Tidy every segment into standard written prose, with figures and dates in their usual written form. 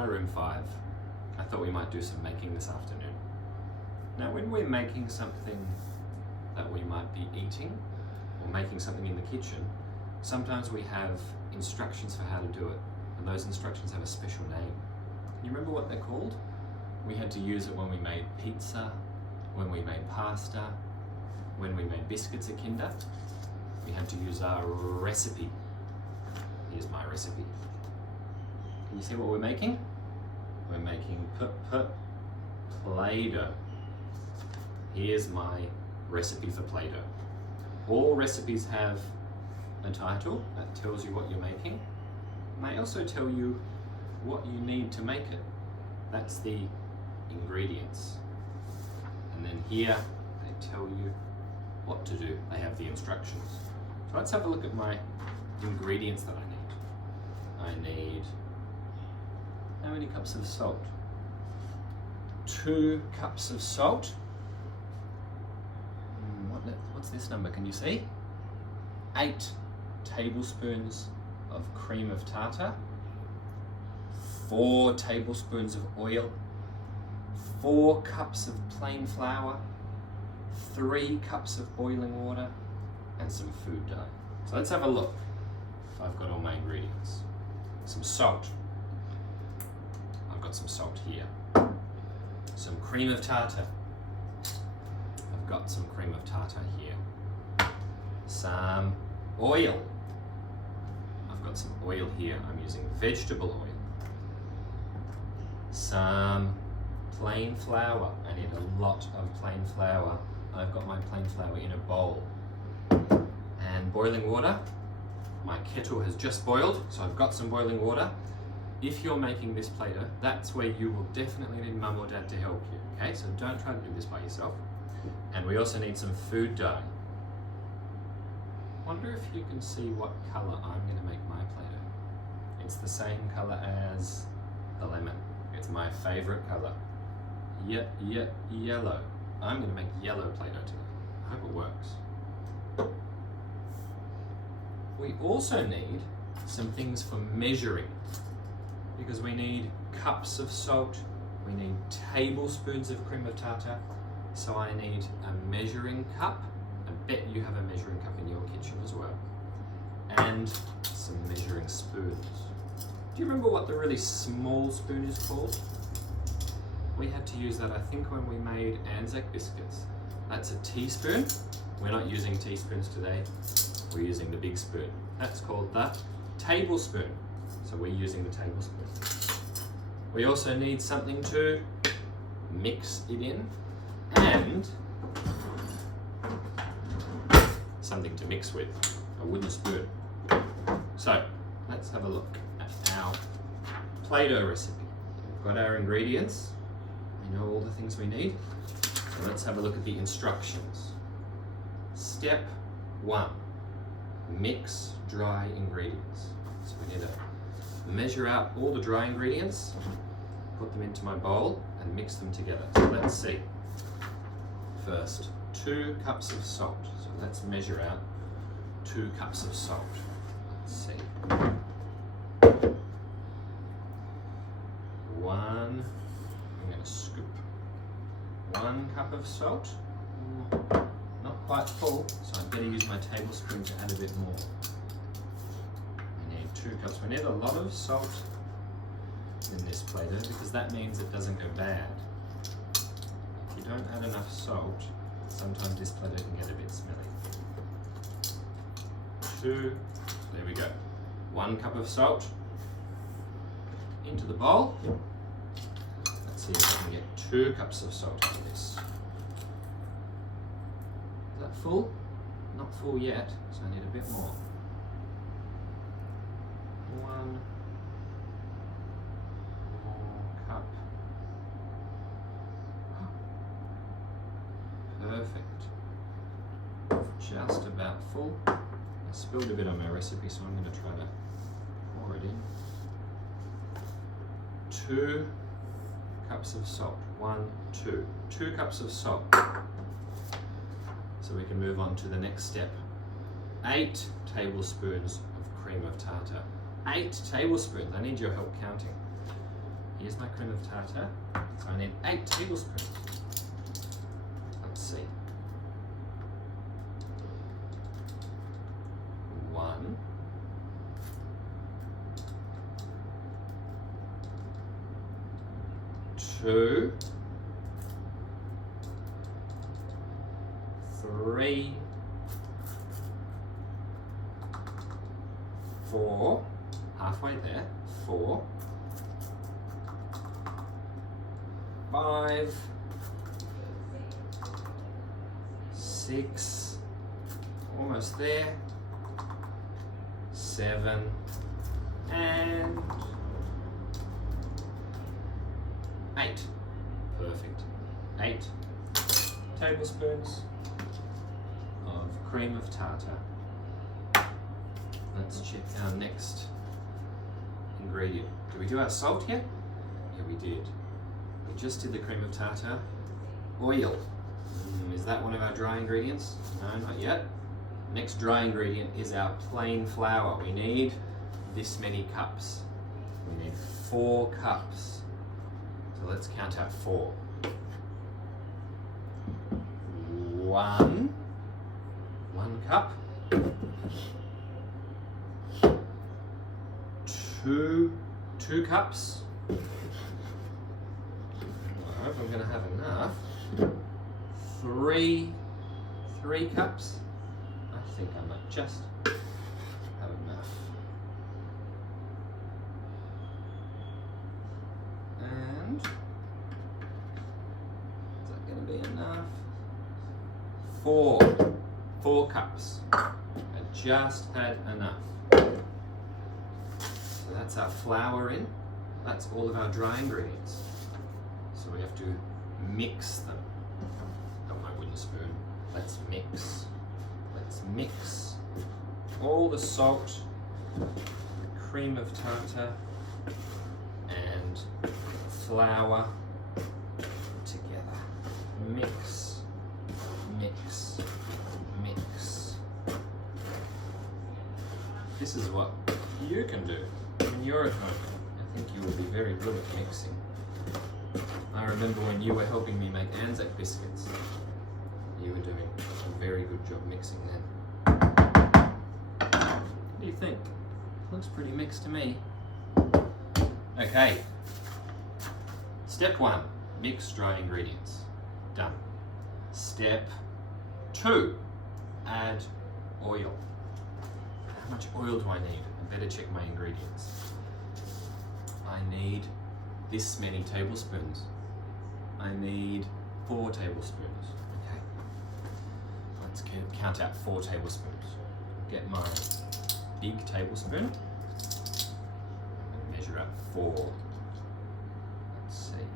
Hi room 5. I thought we might do some making this afternoon. Now when we're making something that we might be eating or making something in the kitchen, sometimes we have instructions for how to do it, and those instructions have a special name. Can you remember what they're called? We had to use it when we made pizza, when we made pasta, when we made biscuits at Kinder. We had to use our recipe. Here's my recipe. Can you see what we're making? We're making Play-Doh. Here's my recipe for Play-Doh. All recipes have a title that tells you what you're making. And they also tell you what you need to make it. That's the ingredients. And then here they tell you what to do. They have the instructions. So let's have a look at my ingredients that I need. I need how many cups of salt? 2 cups of salt. What's this number? Can you see? 8 tablespoons of cream of tartar. 4 tablespoons of oil. 4 cups of plain flour. 3 cups of boiling water. And some food dye. So let's have a look if I've got all my ingredients. Some salt. I've got some salt here. Some cream of tartar. I've got some cream of tartar here. Some oil. I've got some oil here. I'm using vegetable oil. Some plain flour. I need a lot of plain flour. I've got my plain flour in a bowl. And boiling water. My kettle has just boiled, so I've got some boiling water. If you're making this Play-Doh, that's where you will definitely need mum or dad to help you, okay? So don't try to do this by yourself. And we also need some food dye. Wonder if you can see what colour I'm going to make my Play-Doh. It's the same colour as the lemon. It's my favourite colour. Yellow. I'm going to make yellow Play-Doh today. I hope it works. We also need some things for measuring, because we need cups of salt, we need tablespoons of cream of tartar, so I need a measuring cup. I bet you have a measuring cup in your kitchen as well, and some measuring spoons. Do you remember what the really small spoon is called? We had to use that, I think, when we made Anzac biscuits. That's a teaspoon. We're not using teaspoons today. We're using the big spoon. That's called the tablespoon. So we're using the tablespoon. We also need something to mix it in and something to mix with, a wooden spoon. So let's have a look at our Play-Doh recipe. We've got our ingredients. We know all the things we need. So let's have a look at the instructions. Step 1. Mix dry ingredients. So we need to measure out all the dry ingredients, put them into my bowl and mix them together. So let's see. First, 2 cups of salt. So let's measure out 2 cups of salt. Let's see. 1, I'm going to scoop 1 cup of salt. Not quite full, so I'm going to use my tablespoon to add a bit more. We need 2 cups. We need a lot of salt in this Play-Doh because that means it doesn't go bad. If you don't add enough salt, sometimes this Play-Doh can get a bit smelly. 2, there we go. 1 cup of salt into the bowl. Let's see if I can get 2 cups of salt out of this. Is that full? Not full yet, so I need a bit more. 1 more cup. Perfect. Just about full. I spilled a bit on my recipe, so I'm going to try to pour it in. 2 cups of salt. 1, 2. 2 cups of salt. So we can move on to the next step. 8 tablespoons of cream of tartar. 8 tablespoons. I need your help counting. Here's my cream of tartar. So I need 8 tablespoons. Let's see. 1, 2, 3, 4, halfway there, 4, 5, 6, almost there, 7, and 8. Perfect. 8 tablespoons of cream of tartar. Let's check our next ingredient. Did we do our salt yet? Yeah, we did. We just did the cream of tartar. Oil. Is that one of our dry ingredients? No, not yet. Next dry ingredient is our plain flour. We need this many cups. We need 4 cups. So let's count out 4. 1 cup. 2 cups. I hope I'm going to have enough. 3 cups. I think I might just have enough. And is that going to be enough? 4 cups. I just had enough. So that's our flour in. That's all of our dry ingredients. So we have to mix them. Got my wooden spoon. Let's mix. Let's mix all the salt, the cream of tartar, and flour together. Mix, mix, mix. This is what you can do when you're at home. I think you will be very good at mixing. I remember when you were helping me make Anzac biscuits, you were doing a very good job mixing then. What do you think? Looks pretty mixed to me. Okay. Step 1, mix dry ingredients. Done. Step 2, add oil. How much oil do I need? I better check my ingredients. I need this many tablespoons. I need 4 tablespoons. Okay. Let's count out 4 tablespoons. Get my big tablespoon and measure out 4. Let's see.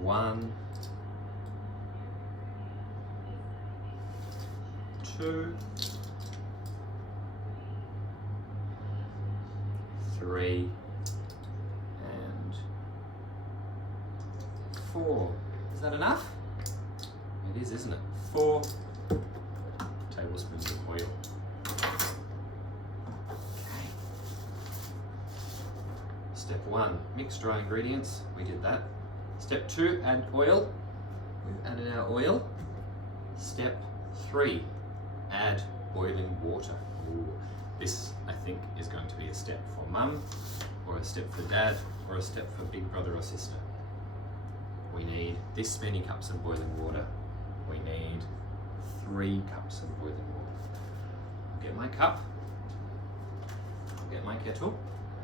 1, 2, 3, and 4. Is that enough? It is, isn't it? 4 tablespoons of oil. Okay. Step 1, mix dry ingredients. We did that. Step 2, add oil. We've added our oil. Step 3, add boiling water. Ooh. This, I think, is going to be a step for Mum, or a step for Dad, or a step for big brother or sister. We need this many cups of boiling water. We need 3 cups of boiling water. I'll get my cup. I'll get my kettle,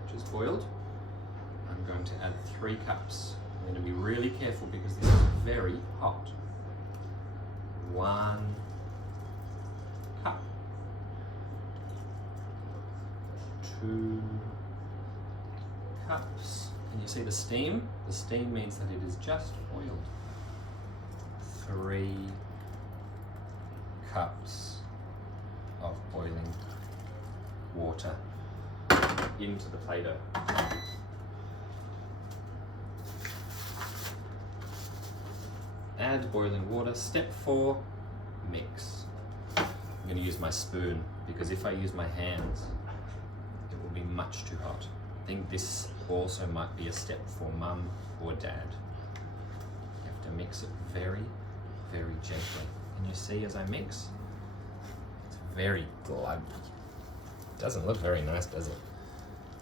which is boiled. I'm going to add 3 cups. I'm going to be really careful because this is very hot. 1 cup. 2 cups. Can you see the steam? The steam means that it is just oiled. 3 cups of boiling water into the Play-Doh. Add boiling water. Step 4, mix. I'm going to use my spoon because if I use my hands, it will be much too hot. I think this also might be a step for mum or dad. You have to mix it very, very gently. Can you see as I mix? It's very gluggy. Doesn't look very nice, does it?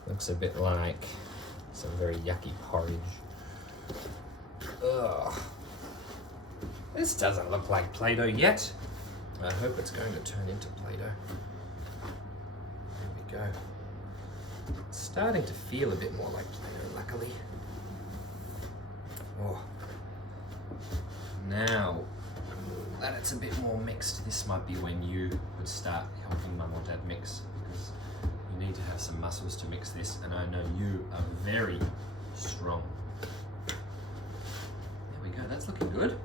Looks a bit like some very yucky porridge. Ugh. This doesn't look like Play-Doh yet. I hope it's going to turn into Play-Doh. There we go. It's starting to feel a bit more like Play-Doh, luckily. Oh. Now that it's a bit more mixed, this might be when you would start helping mum or dad mix, because you need to have some muscles to mix this, and I know you are very strong. There we go, that's looking good.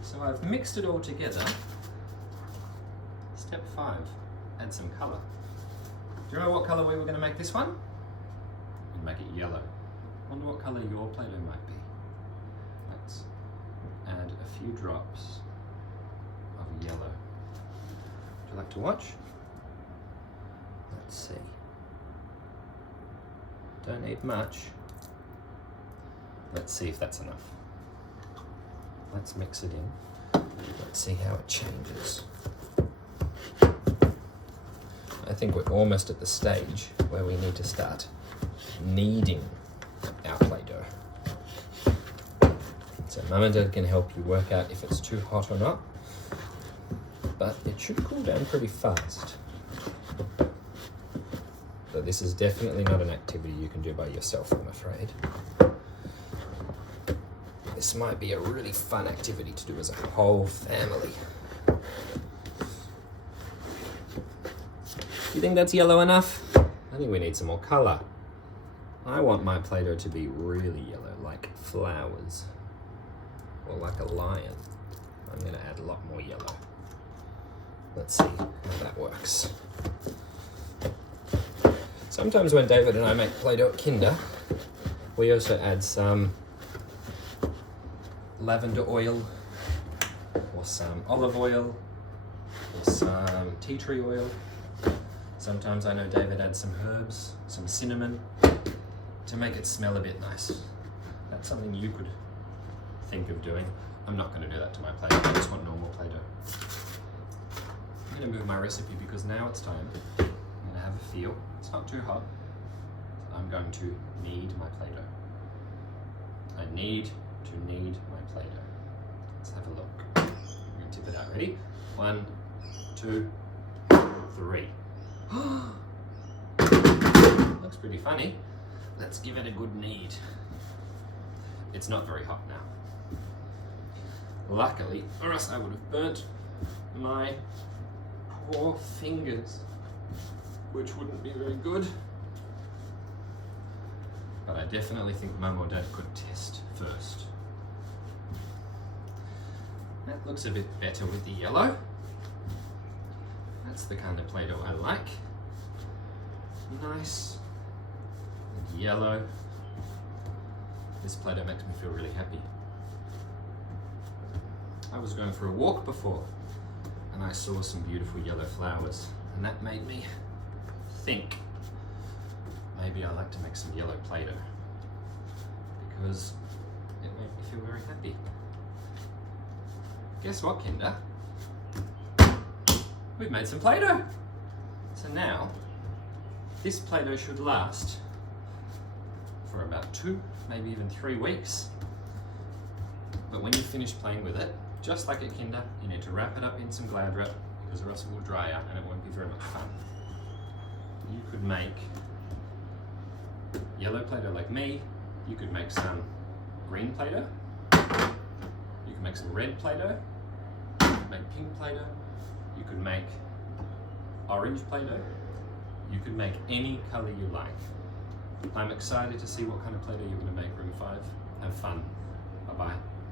So I've mixed it all together. Step 5, add some colour. Do you know what colour we were going to make this one? We'd make it yellow. Wonder what colour your Play-Doh might be. Let's add a few drops of yellow. Would you like to watch? Let's see. Don't need much. Let's see if that's enough. Let's mix it in. Let's see how it changes. I think we're almost at the stage where we need to start kneading our Play-Doh. So mum and dad can help you work out if it's too hot or not, but it should cool down pretty fast. But this is definitely not an activity you can do by yourself, I'm afraid. This might be a really fun activity to do as a whole family. Do you think that's yellow enough? I think we need some more colour. I want my Play-Doh to be really yellow, like flowers, or like a lion. I'm going to add a lot more yellow. Let's see how that works. Sometimes when David and I make Play-Doh at Kinder, we also add some lavender oil, or some olive oil, or some tea tree oil. Sometimes I know David adds some herbs, some cinnamon, to make it smell a bit nice. That's something you could think of doing. I'm not going to do that to my Play-Doh, I just want normal Play-Doh. I'm going to move my recipe because now it's time. I'm going to have a feel. It's not too hot. I'm going to knead my Play-Doh. I need to knead my Play-Doh. Let's have a look. I'm going to tip it out. Ready? 1, 2, 3. Looks pretty funny. Let's give it a good knead. It's not very hot now. Luckily, or else I would have burnt my poor fingers, which wouldn't be very good. But I definitely think mum or dad could test first. That looks a bit better with the yellow. That's the kind of Play-Doh I like. Nice and yellow. This Play-Doh makes me feel really happy. I was going for a walk before and I saw some beautiful yellow flowers, and that made me think maybe I like to make some yellow Play-Doh because it made me feel very happy. Guess what, Kinder? We've made some Play-Doh. So now, this Play-Doh should last for about 2, maybe even 3 weeks. But when you finish playing with it, just like at Kinder, you need to wrap it up in some Glad wrap because or else it will dry out and it won't be very much fun. You could make yellow Play-Doh like me. You could make some green Play-Doh. You could make some red Play-Doh. You could make pink Play-Doh. You could make orange Play-Doh. You could make any colour you like. I'm excited to see what kind of Play-Doh you're going to make, Room 5. Have fun. Bye-bye.